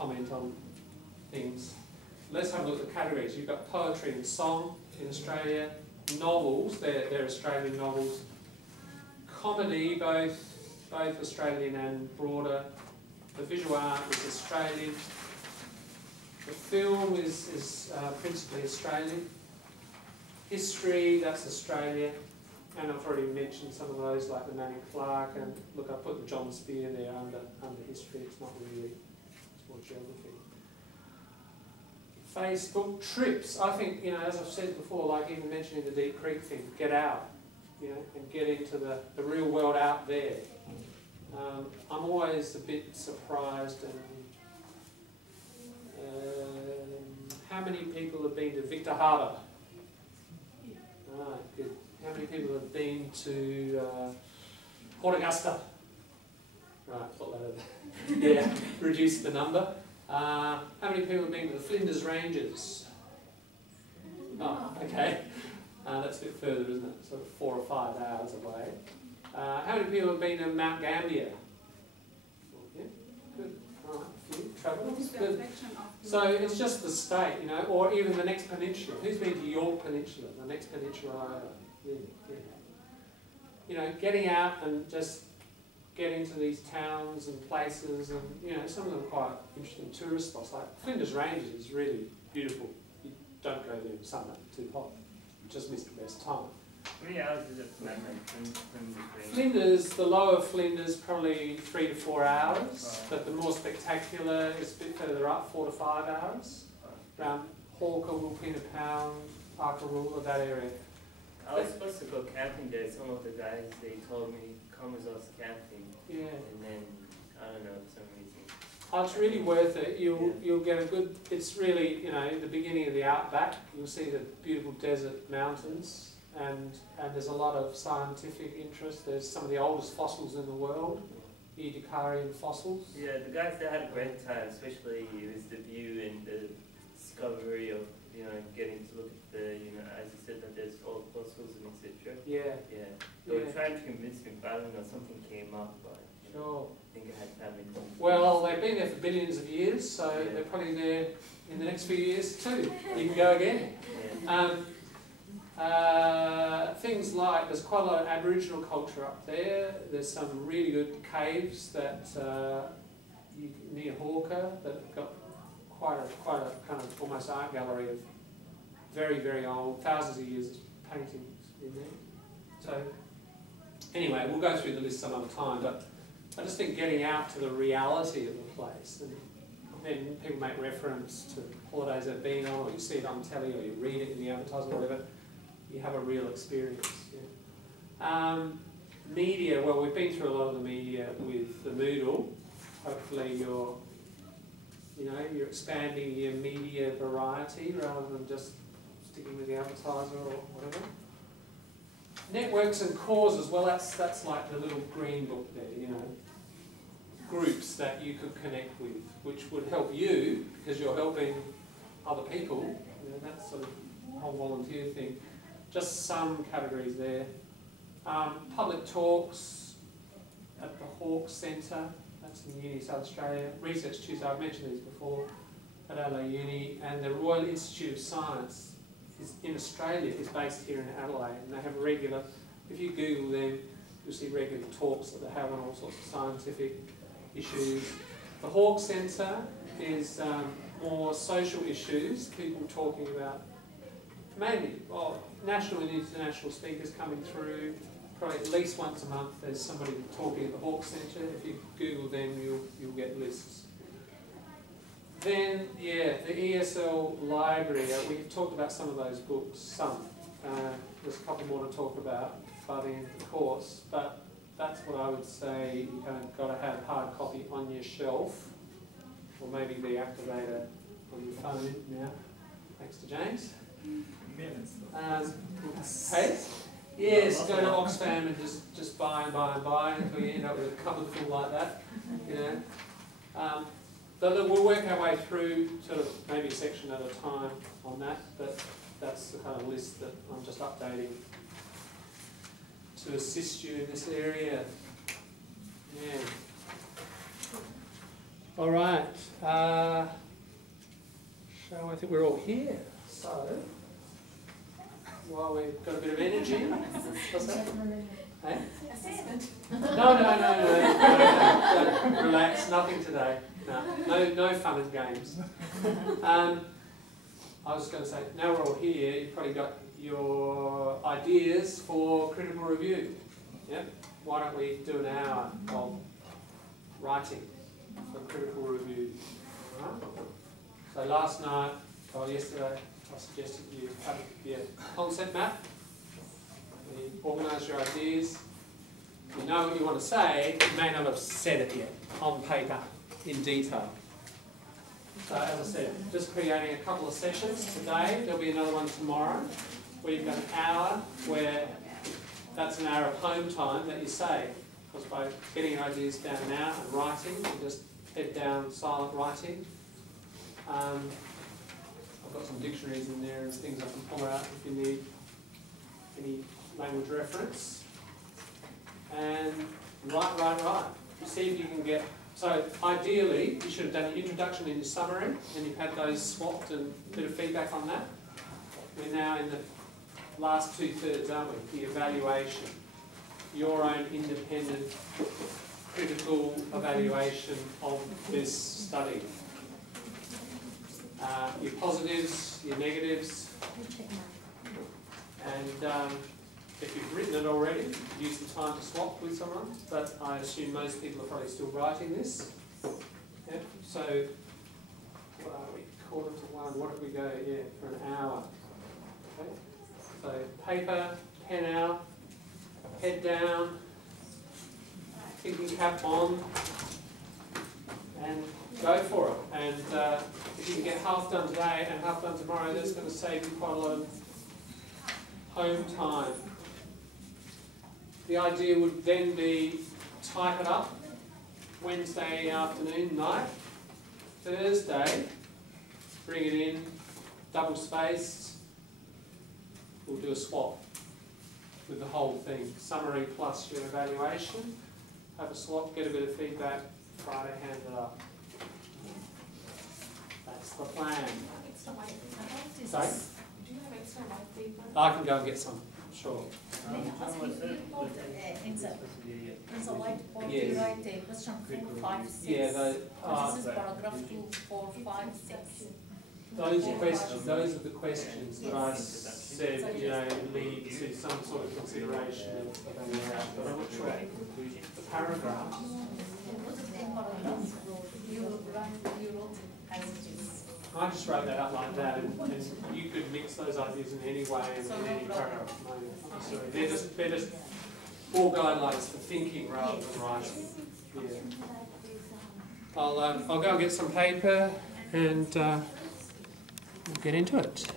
comment on things. Let's have a look at the categories. You've got poetry and song in Australia, novels, they're Australian novels, comedy, both Australian and broader. The visual art is Australian. The film is principally Australian. History, that's Australia. And I've already mentioned some of those, like the Manning Clark, and look, I put the John Spear there under history. It's not really, it's more geography. Facebook trips. I think, you know, as I've said before, like even mentioning the Deep Creek thing, get out, you know, and get into the real world out there. I'm always a bit surprised and how many people have been to Victor Harbour? Right, good. How many people have been to Port Augusta? Right, put that in. Yeah, reduce the number. How many people have been to the Flinders Ranges? Oh, okay. That's a bit further, isn't it? Sort of 4 or 5 hours away. How many people have been to Mount Gambier? Yeah, good. All right, a few travellers. Good. So it's just the state, you know, or even the next peninsula. Who's been to York Peninsula, the next peninsula over? Yeah, yeah. You know, getting out and just getting to these towns and places, and you know, some of them are quite interesting tourist spots. Like Flinders Ranges is really beautiful. You don't go there in summer, too hot. You just miss the best time. How many hours is it from Flinders, the lower Flinders, probably 3 to 4 hours, but the more spectacular is a bit further up, 4 to 5 hours. Around Hawker, Wilpena Pound, Arkaroola, that area. I was supposed to go camping there. Some of the guys, they told me, come with us camping. Yeah. And then, I don't know, for some reason. Oh, it's really worth it. You'll get a good, it's really, you know, the beginning of the outback. You'll see the beautiful desert mountains. And there's a lot of scientific interest. There's some of the oldest fossils in the world, Edicarian fossils. Yeah, the guys, they had a great time, especially with the view and the discovery of, you know, getting to look at the, you know, as you said, that there's old fossils and etc. Yeah. Yeah. They were trying to convince me, but I don't know, something came up, but sure. I think I had family. Well, they've been there for billions of years, so they're probably there in the next few years too. You can go again. Yeah. Things like, there's quite a lot of Aboriginal culture up there. There's some really good caves that near Hawker that have got quite a kind of almost art gallery of very, very old, thousands of years of paintings in there. So anyway, we'll go through the list some other time, but I just think getting out to the reality of the place, and then people make reference to holidays they've been on, or you see it on telly, or you read it in the advertisement, or whatever. You have a real experience. Yeah. Media, well, we've been through a lot of the media with the Moodle. Hopefully you're expanding your media variety rather than just sticking with the advertiser or whatever. Networks and causes, well, that's like the little green book there, you know. Groups that you could connect with, which would help you because you're helping other people. You know, that sort of whole volunteer thing. Just some categories there. Public talks at the Hawke Centre, that's in Uni, South Australia. Research Tuesday, I've mentioned these before, at Adelaide Uni. And the Royal Institute of Science is in Australia, is based here in Adelaide. And they have regular, if you Google them, you'll see regular talks that they have on all sorts of scientific issues. The Hawke Centre is more social issues, people talking about mainly, well, national and international speakers coming through. Probably at least once a month there's somebody talking at the Hawke Centre. If you Google them, you'll get lists. Then, yeah, the ESL library. We've talked about some of those books, some. There's a couple more to talk about by the end of the course, but that's what I would say. You kind of got to have hard copy on your shelf, or maybe the activator on your phone now, thanks to James. Hey? Yes, go to Oxfam and just buy and buy and buy until you end up with a cupboard full like that. You know. So we'll work our way through sort of maybe a section at a time on that, but that's the kind of list that I'm just updating to assist you in this area. Yeah. All right. I think we're all here. So, while we've got a bit of energy, what's that? Hey? No. Relax, nothing today. No fun and games. I was going to say, now we're all here, you've probably got your ideas for critical review. Yeah? Why don't we do an hour of writing for critical review? Right? So last night, or yesterday, I suggested you have your concept map. You organise your ideas. You know what you want to say, you may not have said it yet on paper in detail. So as I said, just creating a couple of sessions today. There'll be another one tomorrow where you've got an hour where that's an hour of home time that you say. Because by getting your ideas down now and writing, you just head down silent writing. I've got some dictionaries in there and things I can pull out if you need any language reference. And write. You see if you can get... So ideally, you should have done an introduction in your summary, and you've had those swapped and a bit of feedback on that. We're now in the last 2/3, aren't we? The evaluation. Your own independent, critical evaluation of this study. Your positives, your negatives, and if you've written it already, use the time to swap with someone, but I assume most people are probably still writing this. Yep. So, what are we? 1:45, what did we go? Yeah, for an hour. Okay. So, paper, pen out, head down, thinking cap on, and go for it. And if you can get half done today and half done tomorrow, that's going to save you quite a lot of home time. The idea would then be type it up Wednesday afternoon, night, Thursday, bring it in, double spaced, we'll do a swap with the whole thing, summary plus your evaluation, have a swap, get a bit of feedback, Friday hand it up. That's the plan. Sorry? Do you have extra white paper? I can go and get some, sure. It's a whiteboard, Yes. you write question 4, 5, 6. Yeah, This is paragraph 2, 4, 5, 6. those are the questions that I said, lead to some sort of consideration of evaluation, but I'm not sure. The paragraphs. You wrote passages. I just wrote that up like that, and you could mix those ideas in any way in any paragraph. No, I'm sorry. They're just more guidelines for thinking rather than writing. Yeah. I'll go and get some paper and we'll get into it.